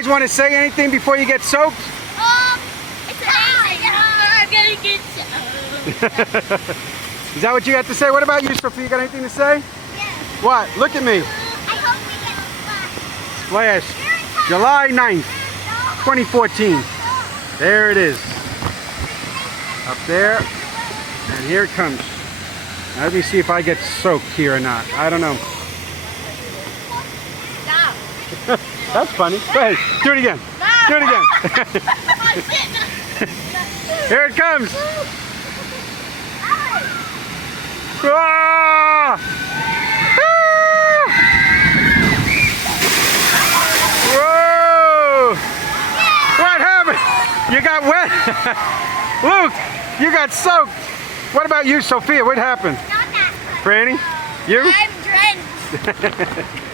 guys want to say anything before you get soaked? It's amazing. I'm gonna get soaked. Is that what you got to say? What about you, Sophia? Got anything to say? Yes. What? Look at me. I hope we get splashed. Splash. July 9th, 2014. There it is. Up there. And here it comes. Now, let me see if I get soaked here or not. I don't know. Stop. That's funny. Go ahead. Do it again. Do it again. Here it comes. Ah! Whoa! What happened? You got wet? Luke, you got soaked. What about you, Sophia? What happened? Not that much. Franny? You? I'm drenched.